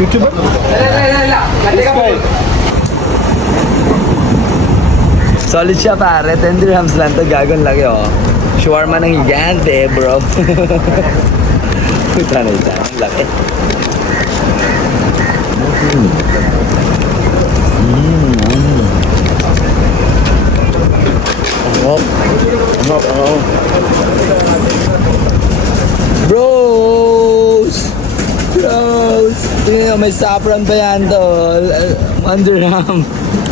YouTuber? Solid siya pare, 10 dirhams lang to, gagon laki oh. Shawarma ng gigante bro. Puta na ito, ang laki. Ang ang. Bros! Bros! Tingnan nyo, may saffron pa yan tol. Uh.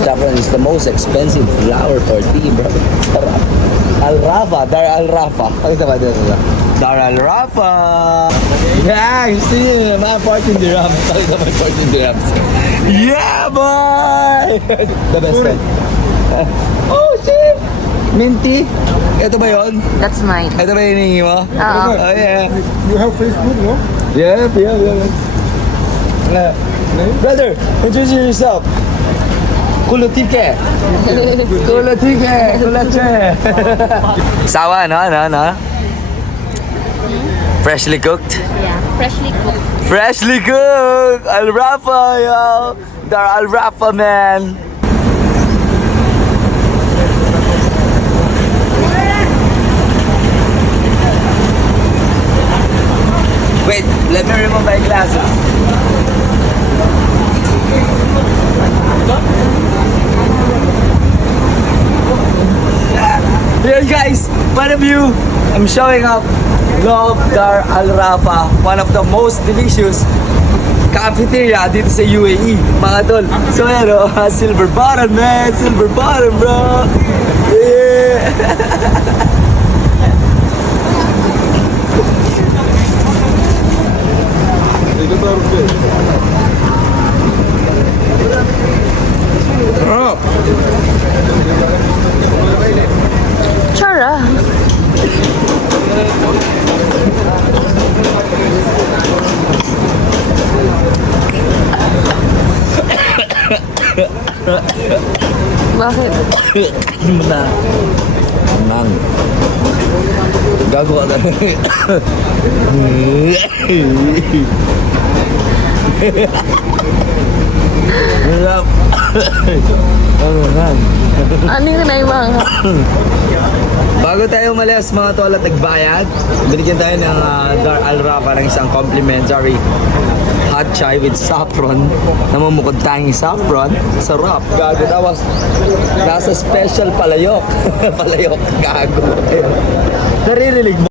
Saffron is the most expensive flower for tea, bro. Sarap. Al Rafa, Dar Al Rafa. Pakita ba dito sa Dar Al Rafa. Yeah, gusto nyo mga 14 dirhams. Pakita yung 14 dirhams. Yeah, boy! the best friend. oh, shit! Minty. Ito ba yon? That's mine. Ito ba yung hinihingi mo? Oo. Oh, yeah. You have Facebook, no? Yeah, yeah, yeah. Yeah. Brother, introduce yourself. Kulotike. Kulotike. Kuloche. Sawa, no? No, no? Freshly cooked? Yeah, freshly cooked. Freshly cooked! Al Rafa, yo! Dar Al Rafa, man! Wait, let me remove my glasses. Here guys, one of you, I'm showing up Love Dar Al Rafa, one of the most delicious cafeteria dito sa UAE, mga tol. So ayan o, silver bottom man, silver bottom bro. Yeah. Bakit? na. Nang. Gago ka na. Hirap. Ano nan? Ano yung naimanga? Bago tayo umalis mga tol at nagbayad, binigyan tayo ng ah, Dar Al Rafa ng isang complimentary hot chai with saffron. Namumukod tayong saffron. Sarap. Gago. Tapos, nasa special palayok. palayok. Gago. Naririnig mo?